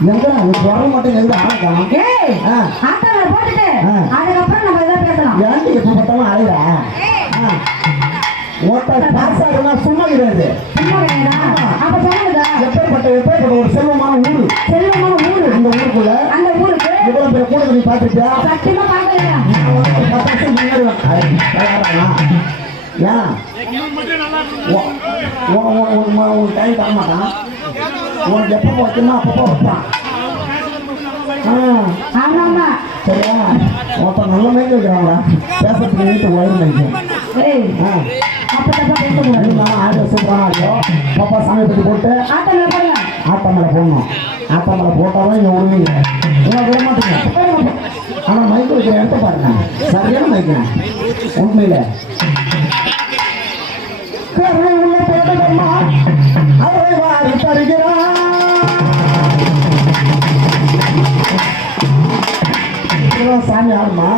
எங்க வர மட்டும் எங்க ஆளக்கான ஆட்டால போட்டுட்டு அதுக்கப்புறம் நம்ம எதாவது பேசலாம். ஏன்டி எப்ப பார்த்தாலும் அழைற ஒருத்தர் பாசாருன்னா சும்மா கிடையாது. சும்மா கிடையாதா? அப்ப சொல்லுங்க. எப்பேற்பட்ட ஒரு செல்வமான ஊரு. செல்வமான ஊரு. அந்த ஊருக்குள்ள அந்த ஊருக்கு இவ்வளவு பேர் கூட நீ பார்த்துட்டியா? சத்தியமா பார்க்கலையா? உன் டைம் தர மாட்டான். உனக்கு எப்போ வைக்கணும் அப்பப்போ வைப்பான். ஆமாமா சரியா? ஒருத்தர் நல்ல மைண்ட் வைக்கிறாங்களா பேசுறதுக்கு வீட்டு ஒழுங்கு நினைக்கிறேன். ஆயிரம் சூப்பராக பாப்பா சாமி பற்றி போட்டு ஆட்ட மேலே போடணும். ஆட்ட மேலே போட்டாலும் இங்கே விடுவீங்க. உங்களை விட மாட்டீங்க. ஆனால் மைக்கு வைக்கிற இடத்த பாருங்க, சரியான மைக்கிறேன் உண்மையில. கரை உள்ள போட்டதம்மா அவரை வாரி தருகிறான். சாமி ஆடுமா?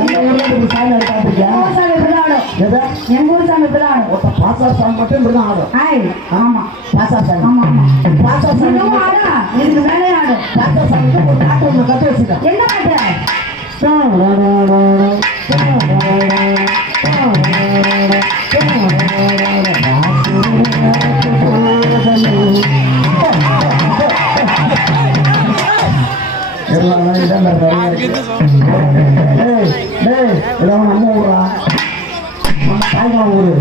எங்க ஊர்ல சாமி ஆடி பார்த்துருக்கியா? எங்க ஊர் சாமி இப்படிதான் ஆடும். பாசா சாமி மட்டும் இப்படிதான் ஆடும். ஆமா பாசா சாமி. ஆமா ஆமா பாசா சாமி இதுக்கு மேலே ஆடும். பாசா சாமி ஒரு பாட்டு ஒன்று கற்று வச்சுட்டேன். என்ன பாட்டு? நம்ம ஊரா நம்ம தாய்மா ஊரு